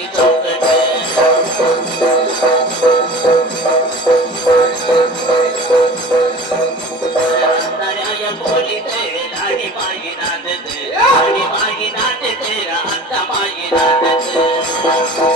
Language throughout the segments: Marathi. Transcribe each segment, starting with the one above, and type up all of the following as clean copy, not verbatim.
गावाची चौकट ताऱ्या खोलीत लाडी माई नांदत लाडी माई नांदत आता माई नांदत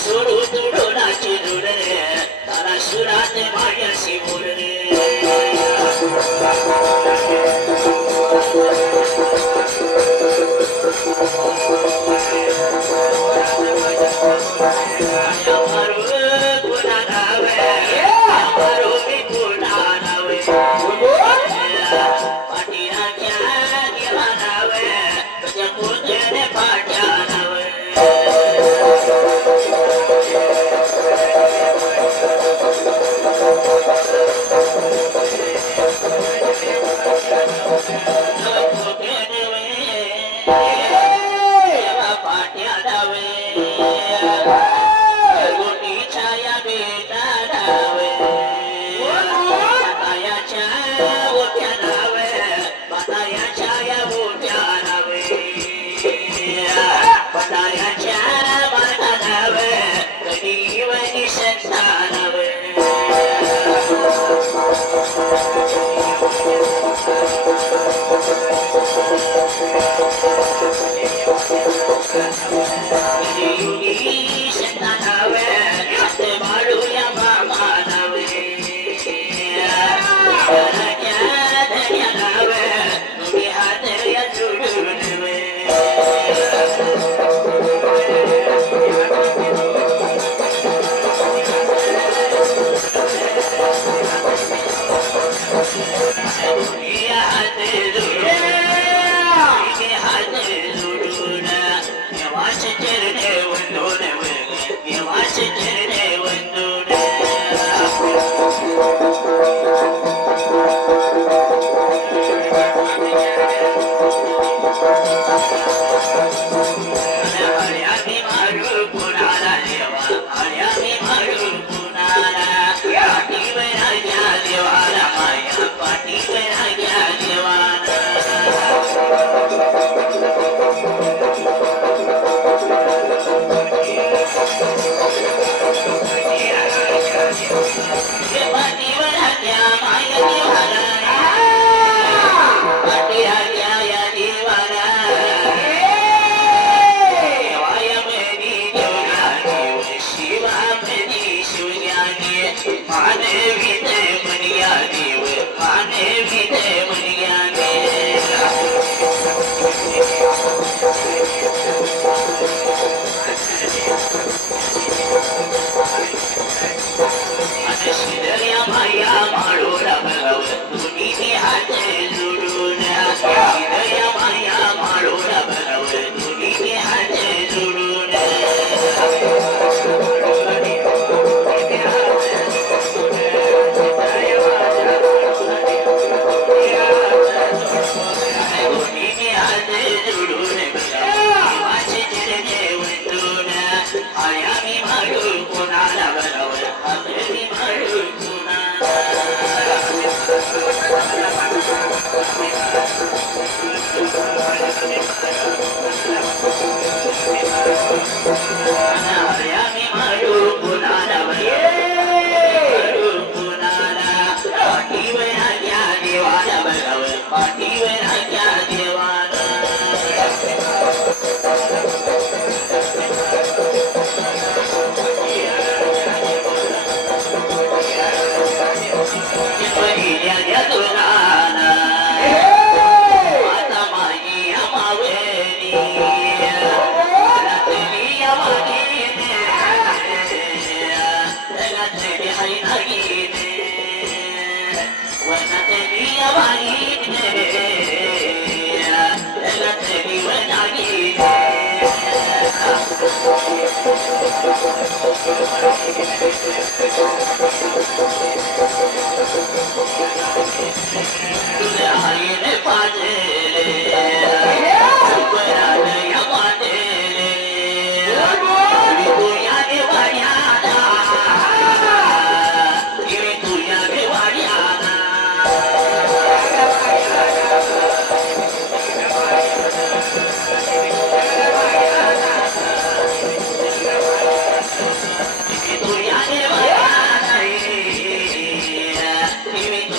सोडू तुडोनाची जोड रे तारा सुरात मायाशी बोल रे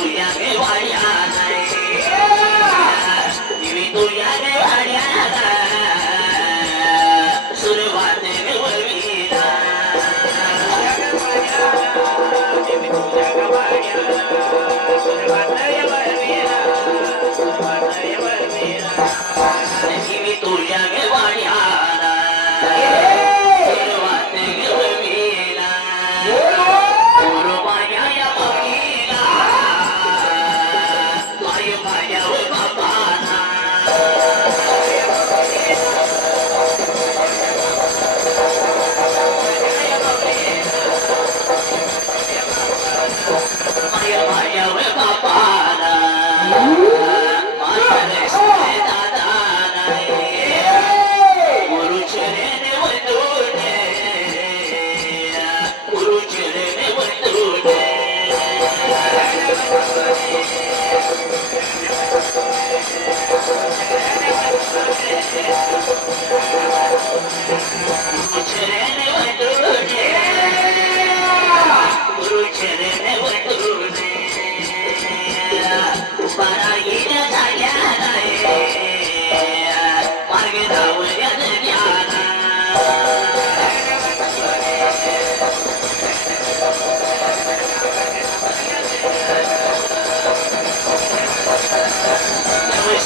तुझ्या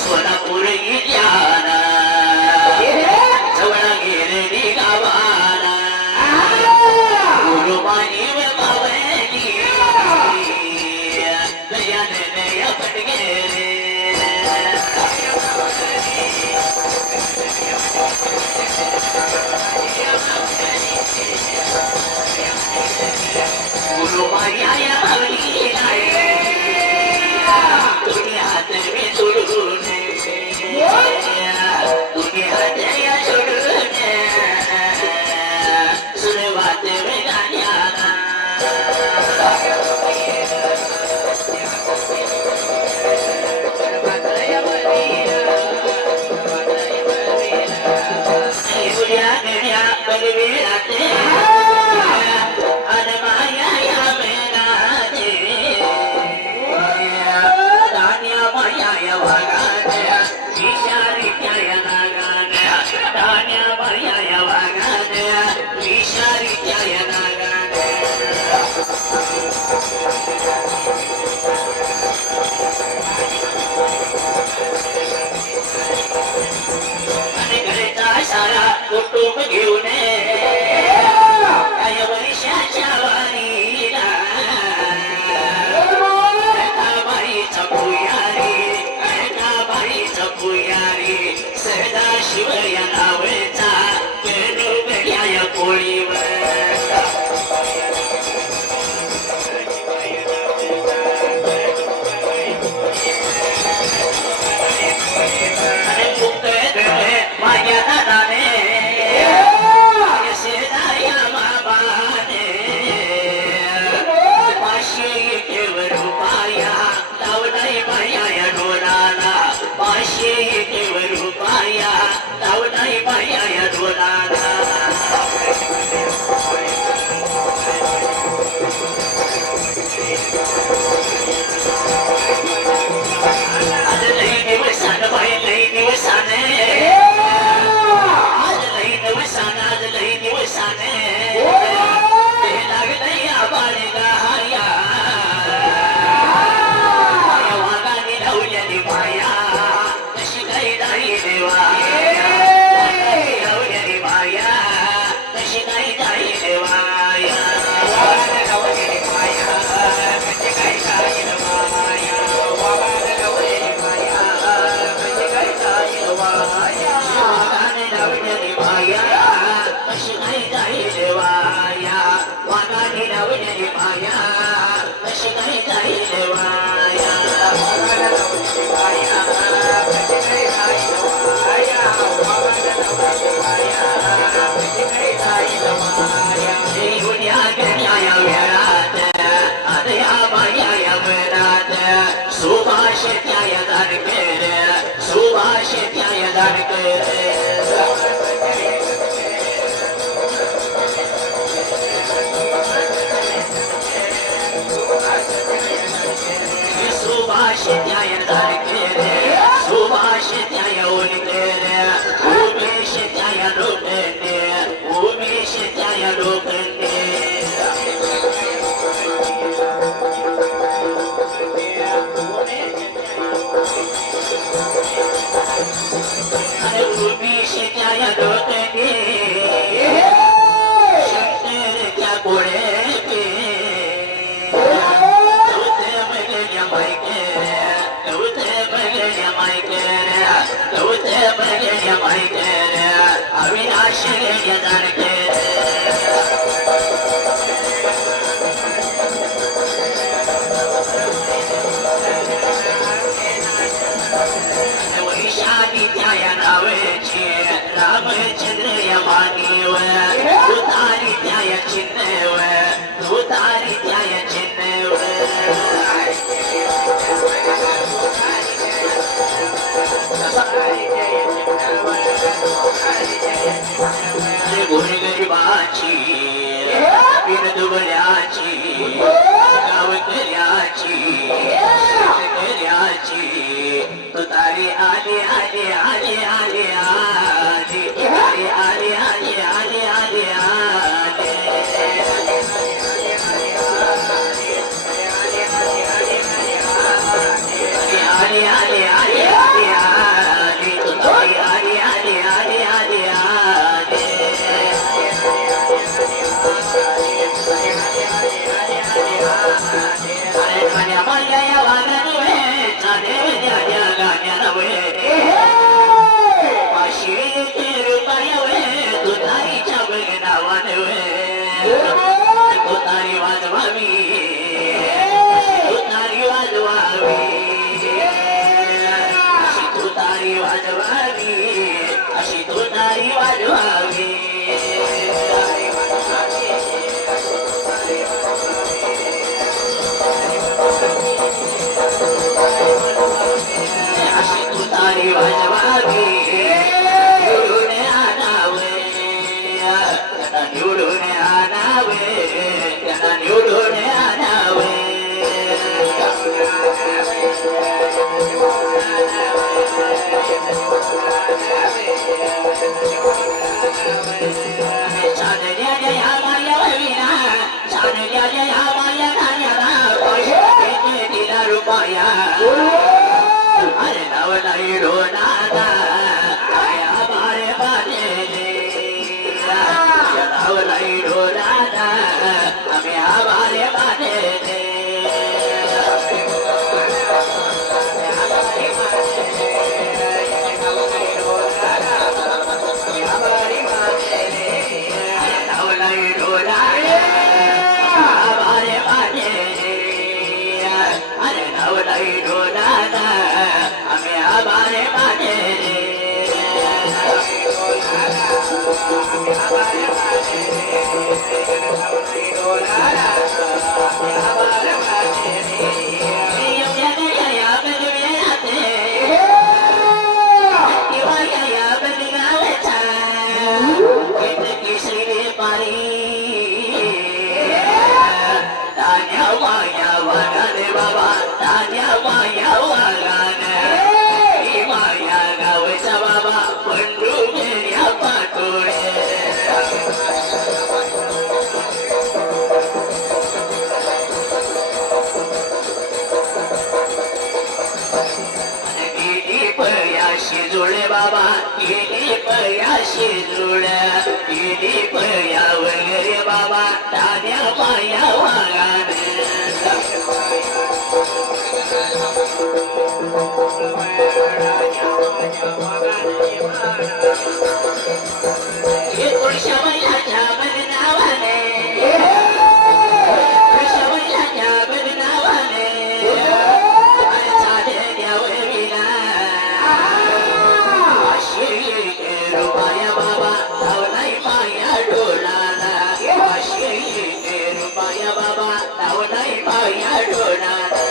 सोलापूर इल्याना जवळ गेलेली गावाला गुरुबानी व मावली दयाने दया पटगेरे गुरुबाई आया मावली तुम्ही हात मी सोडून तुम्ही हात या सोडून सुरुवात गाण्याला उद्या गड्या बलवीराते अरे माया या मेनाते दान्या माया या वागाने विचारी त्या या नागाने दान्या माया या वागाने विचारी त्या या नागाने आणि घरचा सारा कुटुंब घेऊन काय वर्षाच्या वारीला बाईचा पुयारी सदा शिव या नावचा गड्या या पोळीवर अरे मुक्त माझ्या दादाने शेजाऱ्या बाबाने 500 ठेव रुपया लावलाय बाया या ढोलाला 500 ठेव रुपया लावलाय बाया या ढोलाला आज लई दिवसानं बाई लई दिवसाने आज लई दिवसाने ते लागलंय आबाळीला या वागाने लावलेली माया कशी काही नाही देवा लावलेली माया कशी काही नाही देवाया लावलेली माया कशी काही नाही देवाया लावलेली माया कशी काही नाही देवाया लावलेली माया कशी काही नाही देवाया वागाने लावलेली माया कशी काही नाही देवाया वागाने लावलेली माया कशी काही नाही देवाया वागाने लावलेली माया कशी काही नाही देवाया येऊन या गड्या या वेळात अरे या बाया या वेळात सुभाष त्या या दानकेरे सुभाष त्या या दानकेरे सुभाष त्या या दानकेरे सुभाष त्या या ओनकेरे उमेश त्या या लोकने उमेश त्या या लोकने अरे उमेश त्या या लोकने शंकर त्या गोळे पे अविनाश या जाणके वैशाली त्या या नावाची रामचंद्र या मानीवर उतारी त्या या चिन्हवर उतारी त्या या चिन्हवर गुणी गरीबाची बिन दुबळ्याची गावकऱ्याची शेतकऱ्याची तुतारी आली आली आली आली आली आली आली आली आली आली आली आली आली आली वाजवावी अशी तुतारी वाजवावी अशी तुतारी वाजवावी निवडून आणावे त्यांना निवडून आणावे त्यांना निवडून आणावे अरे नवलाई डोनाना आया बारे बाजे नवलाई डोनाना आम्ही आबारे बाजे नवलाई डोनाना आबारे बाजे अरे नवलाई डोनाना आम्ही आबारे बाजे बाबा तान्या माया वागाने माया गावचा बाबा पंडू मेऱ्या पाटोळे पयाशी जुळे बाबा गेली पयाशी जुळ्या गेली पया वगैरे बाबा तान्या माया वागाने पुरुषा महिलाच्या बदनावाने पुरुषा महिलाच्या बदनावाने चालण्यावर विना रुपया बाबा धावलाई पाया डोलाला रुपया बाबा धावलाई पाया डोलाला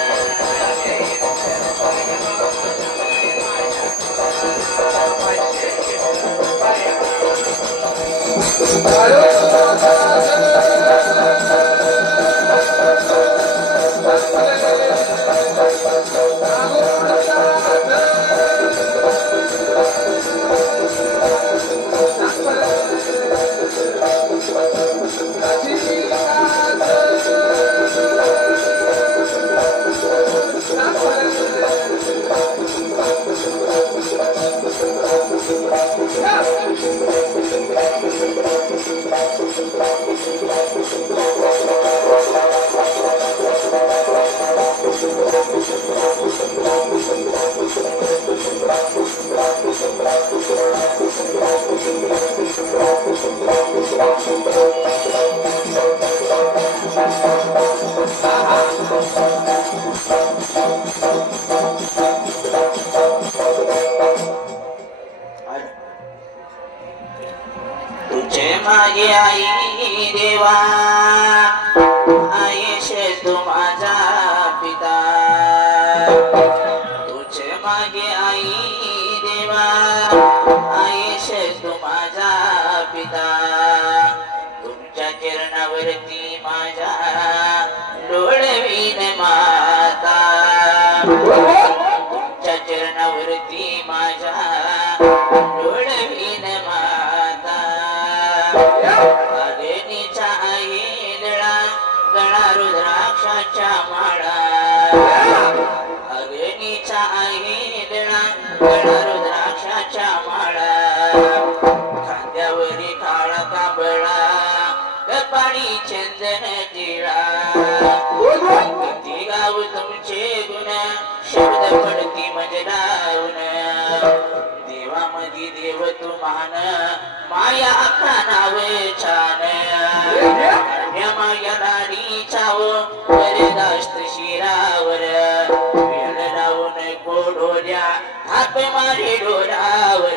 तुझे मागे आई देवा आयेश तू माझा पिता तुझे मागे आई देवा आयेश तू माझा पिता तुमच्या चरणावरती माझ्या डोळवीन माता तुमच्या चरणावरती माझ्या डोळवीन माता अग्नीचा आहे दळा गळा रुद्राक्षाच्या माळा अग्नीचा आहे दळा गळा रुद्राक्षाच्या माळा खांद्यावरी काळा कांबळा कपाळी चंदन टिळा किती गाव तुमचे गुण शब्द पडती म्हणजे लावून देवामध्ये देव तू मान माया अख्खा नाव छान माया दाढी चाव वरदास्त शिरावर वेळ लावून गोडोल्या हात बापे मारे डोलावर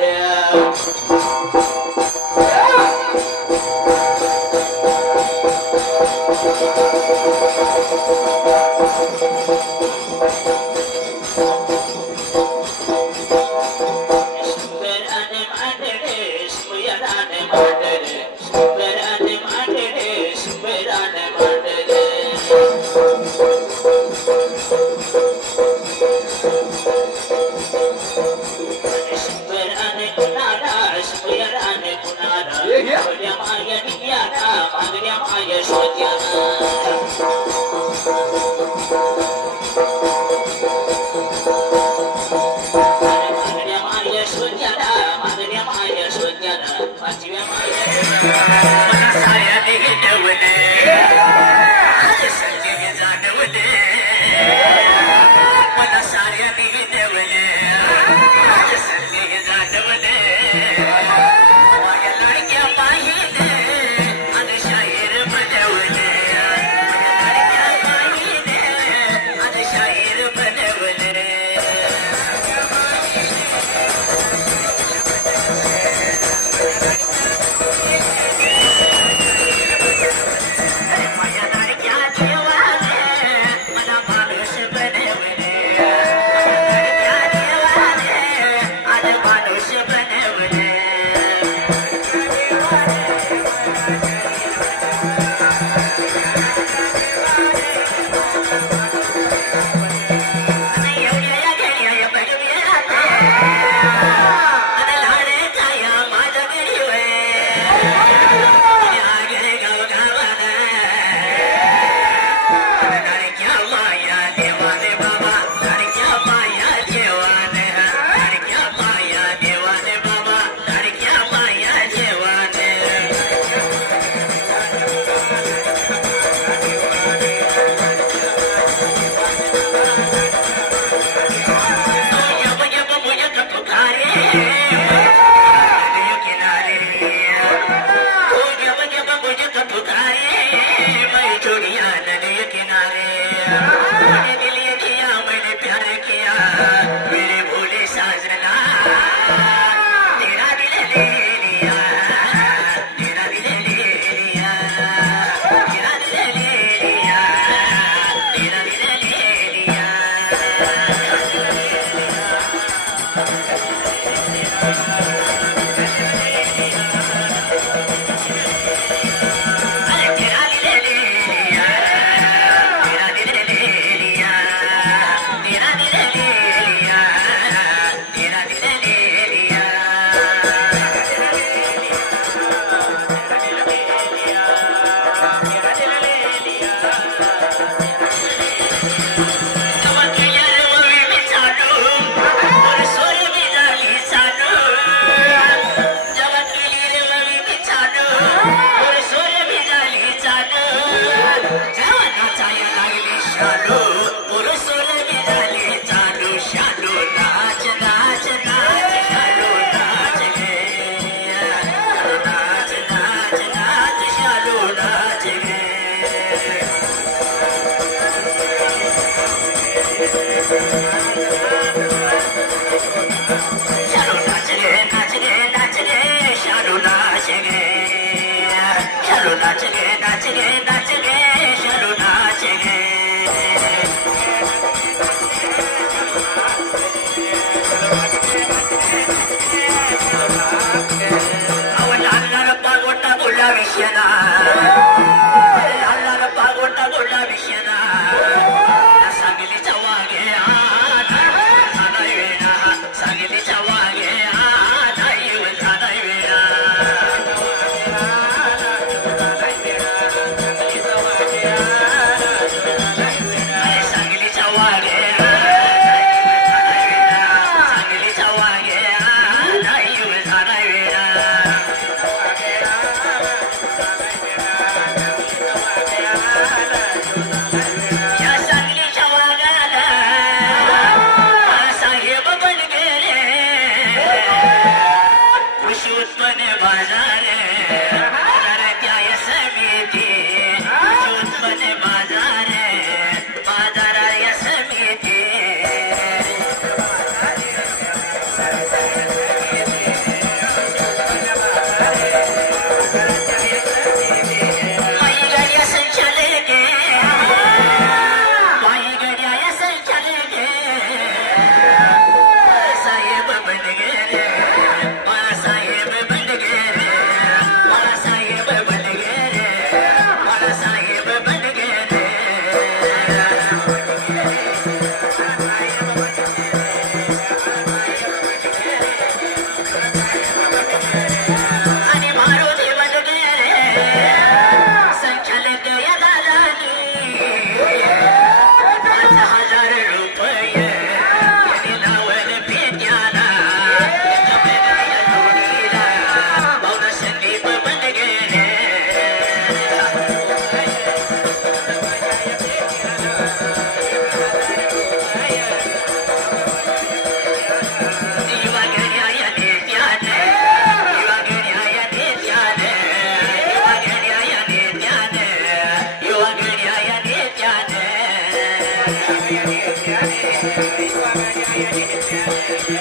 अरे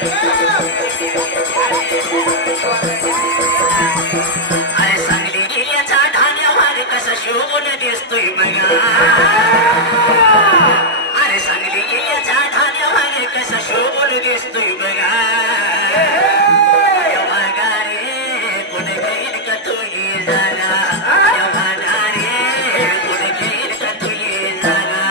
सांगली गेल्याचा धान्यवान कसा शोभून दिसतोय बघा अरे सांगली गेल्याचा धान्यवान कसा शोभून दिसतोय बघा बघा रे कोण घेईल का तुझी जागा बघा रे कोण घेईल का तुझी जागा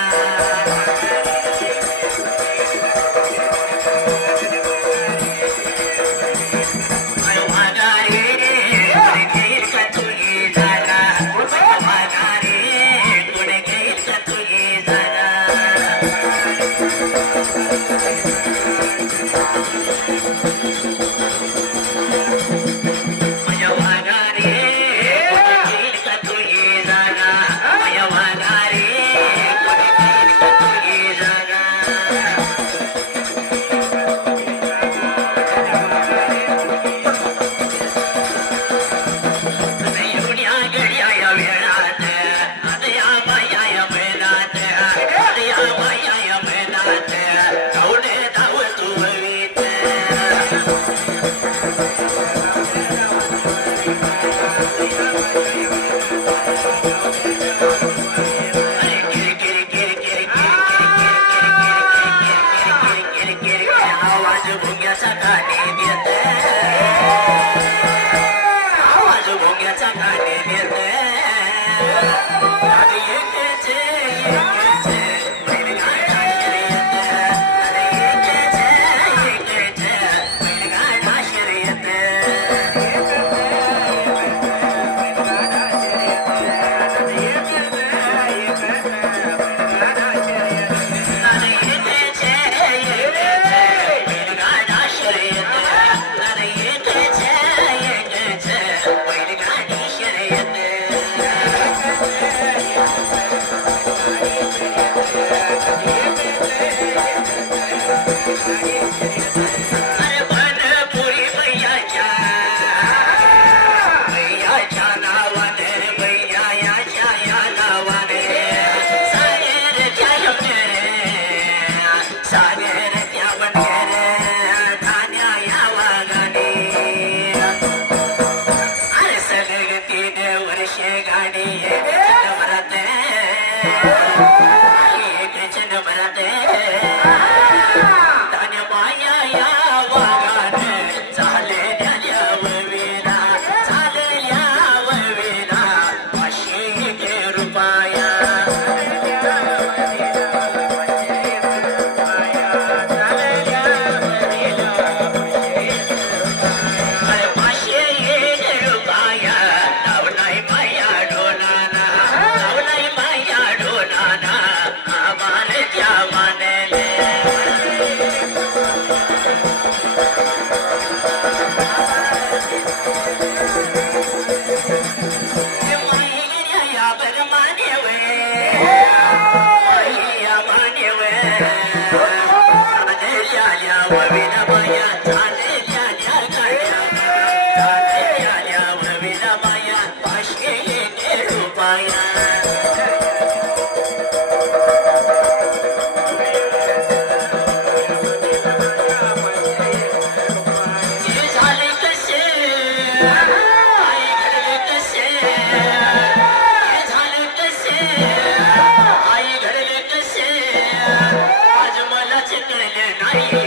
आज मला चिकले नाही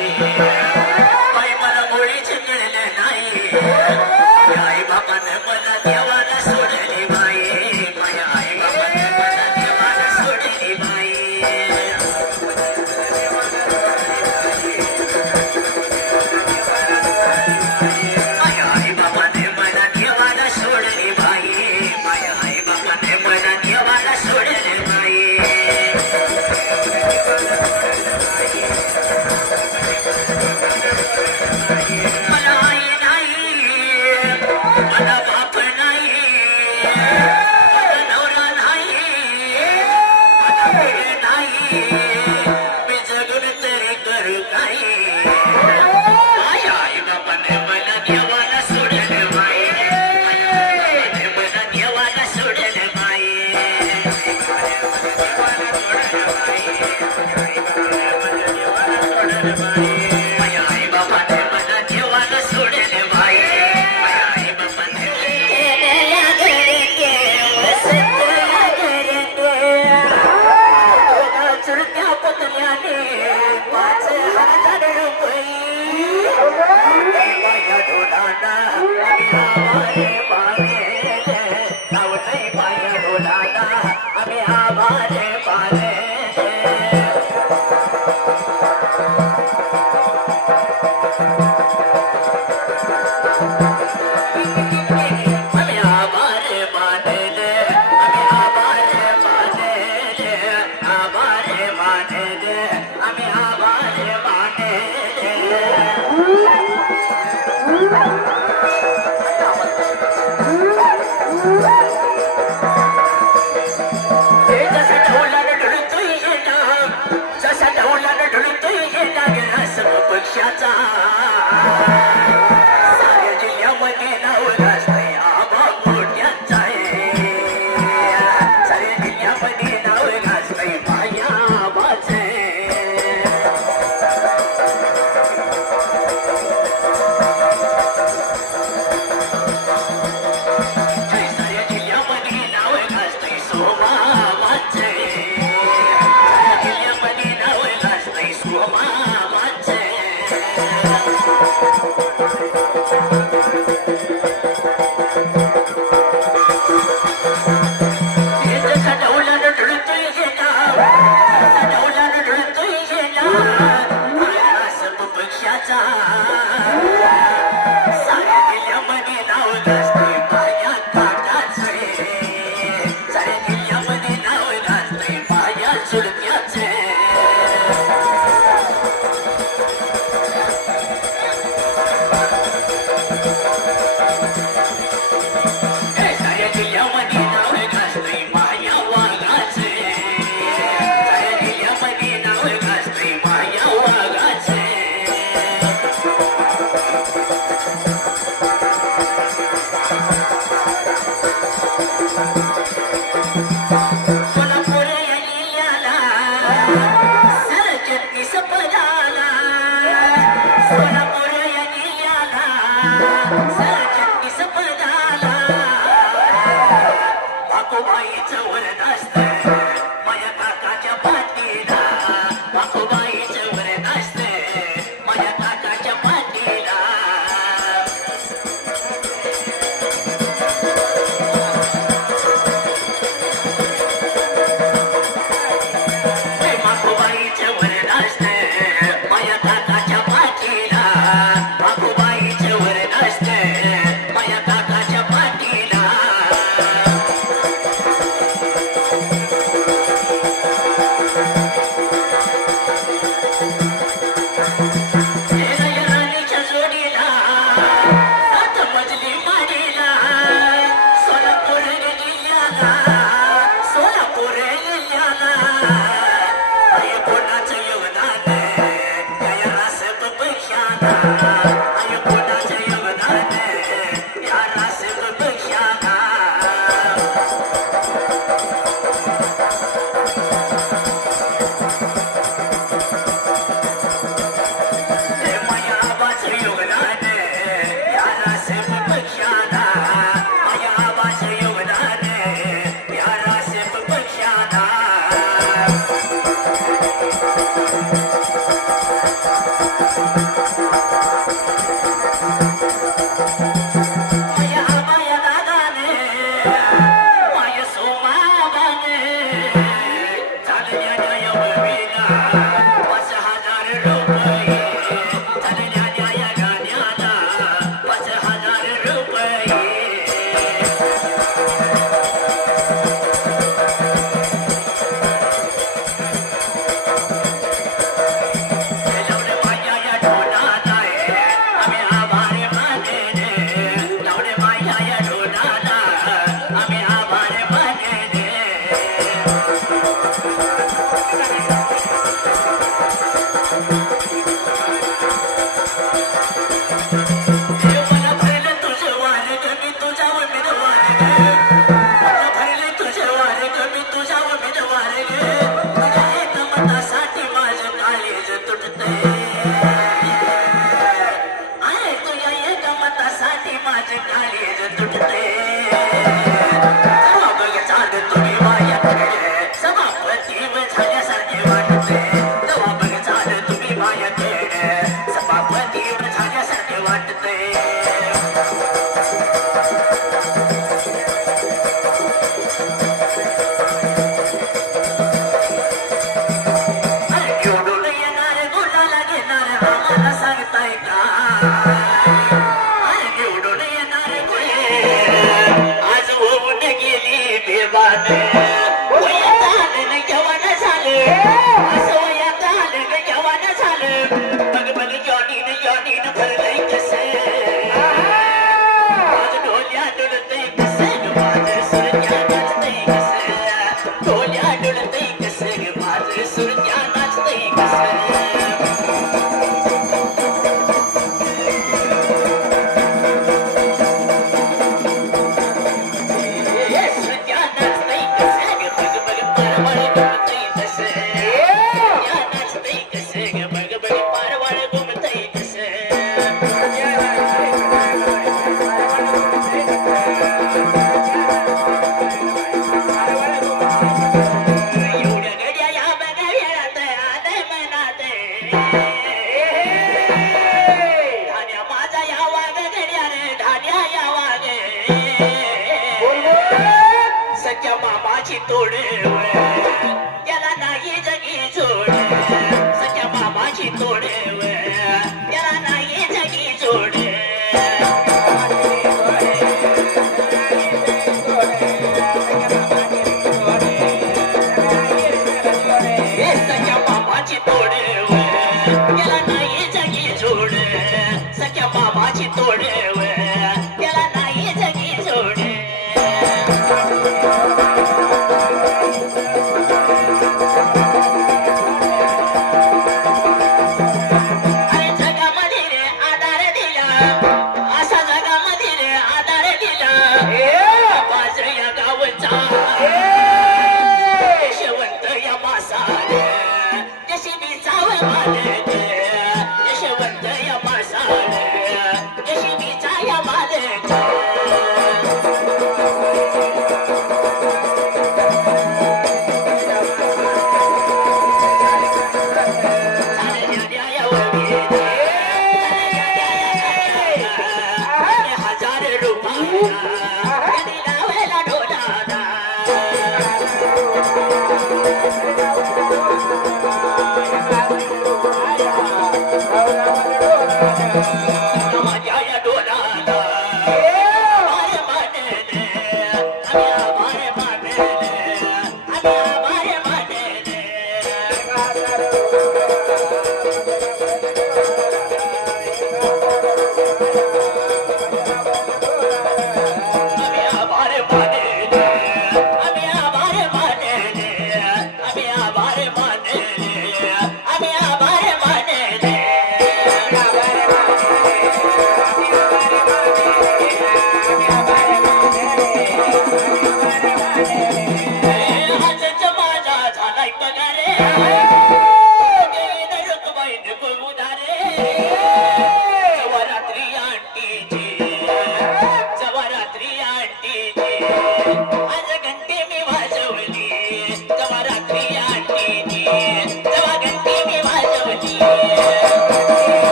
बाई मला जसा ढोलानं ढुलतोय येता जसा ढोलानं ढुलतोय येता गेला सर्व पक्षाचा साऱ्या जिल्ह्यामध्ये नाव गाजतंय आबा मोठ्याचा आहे साऱ्या जिल्ह्यामध्ये नाव गाजतंय माझ्या आबाचे साऱ्या जिल्ह्यामध्ये नाव गाजतंय सोमावाचे साऱ्या जिल्ह्यामध्ये नाव गाजतंय सोमावाचे जसा ढोलानं ढुलतोय गेला जसा ढोलानं ढुलतोय गेला माझ्या सर्व पक्षाचा साऱ्या जिल्ह्यामध्ये नाव गाजतंय माझ्या काकाचे साऱ्या जिल्ह्यामध्ये नाव गाजतंय माझ्या चुलत्याचे साऱ्या जिल्ह्यामध्ये नाव गाजतंय माझ्या वाघाचे साऱ्या जिल्ह्यामध्ये नाव गाजतंय माझ्या वाघाचे तोडे त्याला नाही जगी जोड सख्या बाबाची तोडे त्याला नाही जगी जोड सख्या बाबाची तोडे त्याला नाही जगी जोड सख्या बाबाची तोडे त्याला नाही जगी जोड अरे जगामध्ये रे आधार दिला असा जगामध्ये रे आधार दिला बाज या गावचा यशवंत या मासाळ जशी चाव माले यशवंत या मासाळ जशी या माले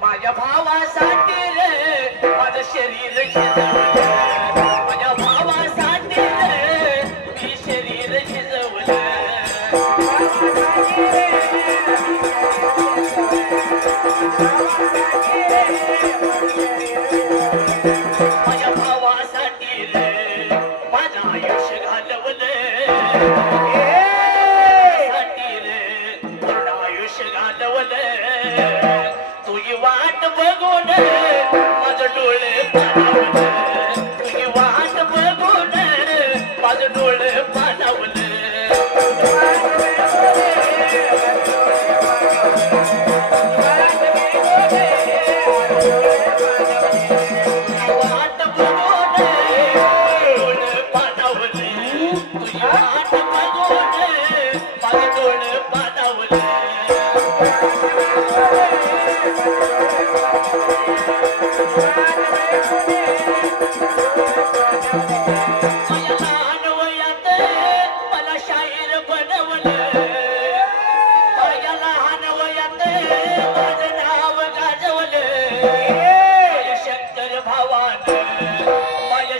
माझ्या भावासाठी रे माझं शरीर शिजवलं माझ्या भावासाठी रे मी शरीर शिजवलं माझ्या भावासाठी रे माझं आयुष्य घालवलं साठी रे पूर्ण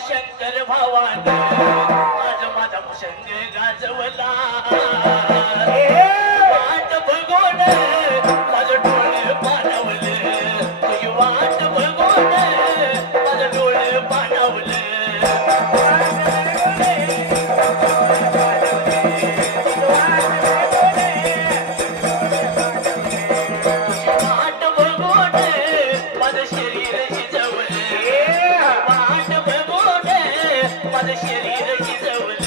शंकर भावानं आज माझा प्रसंग गाजवला वाट बघून माझं डोळे पाणावलं तुझी वाट बघून माझं डोळे पाणावलं वाट बघून माझं शरीर शिजवलं वाट बघून माझं शरीर शिजवलं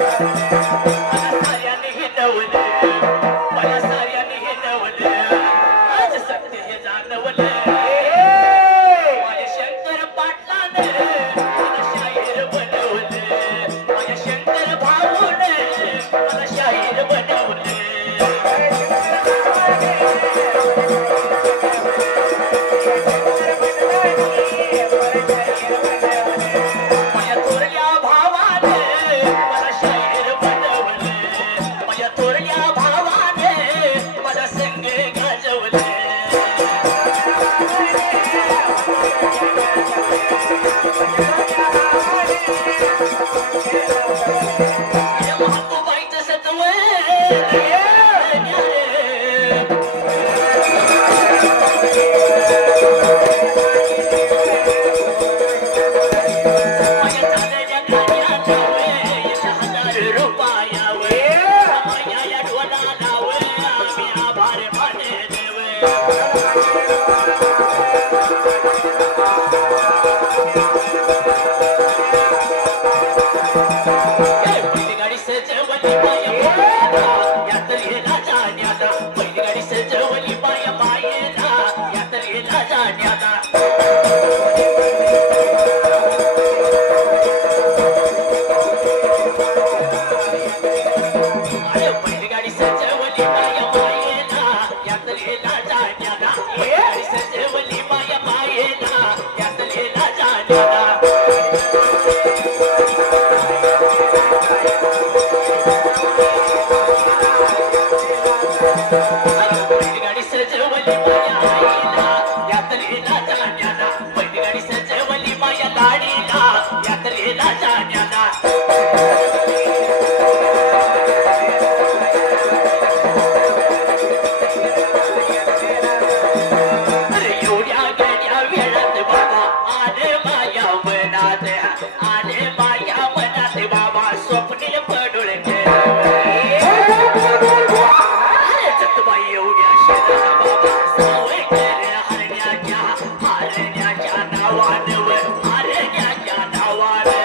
मला साऱ्याने हिंडवलं मला साऱ्याने हिंडवलं आज सत्य हे जाणवलं माझ्या शंकर पाटलानं मला शाहीर बनवलं माझ्या शंकर भाऊनं मला शाहीर बनवलं माझ्या थोरल्या भावानं मला शाहीर बनवलं माझ्या थोरल्या भावानं माझा संग गाजवलं महापूबाईचं सत्व माझ्या चालल्या गाण्यावर 1,000 रुपयावर माया या डोलावर आम्ही आभार बैलगाडी सजवली बाया यात लिहिला जाण्याचा बैलगाडी सजवली बाया मायेला यात लिहिला जाण्याचा अरे बैलगाडी सजवली बाया मायेला यात लिहिला जाण्याचा बैलगाडी सजवली बाया मायेला यात लिहिला जाण्याचा बैलगाडी सजवली माया आईला यात लिहिला जाण्याला बैलगाडी सजवली माया लाडीला यात लिहिला जाण्याला अरे एवढ्या गड्या वेळात बाबा आले माया मनात आले माया मनात बाबा स्वप्नील पडुळके एवढ्या शेताला बाबा सावय केले हरण्याच्या नावानं हरण्याच्या नावानं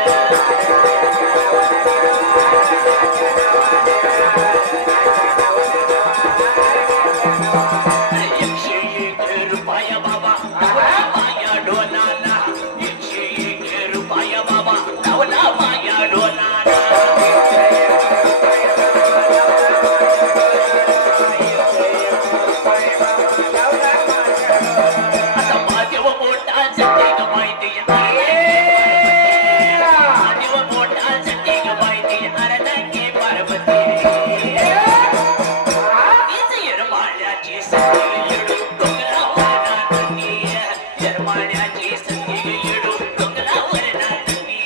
₹101 बाबा माया डोलाला ₹101 बाबा लावला माया डोलाला आता महादेव मोठा जगेग माहिती महादेव मोठा जगेग माहिती हरणाची पार्वती येरमाळ्याची संधी येडू डोंगरावर नांदती येरमाळ्याची संधी येडू डोंगरावर नांदती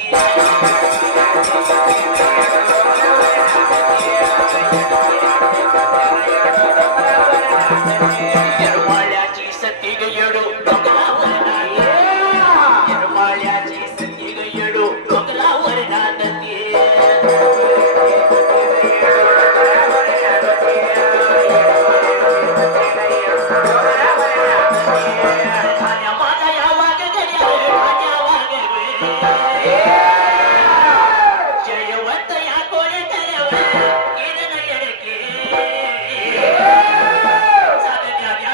येरमाळ्याची संधी येडू डोंगरावर नांदती येरमाळ्याची संधी येडू डोंगरावर नांदती भाण्या माझा या वाघ गड्या भाण्या वाघ जयवंत या कोणी ठरव येणं येडके चालण्याने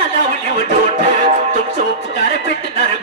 मला लावली उठोट तुमचं उपकार पेटणार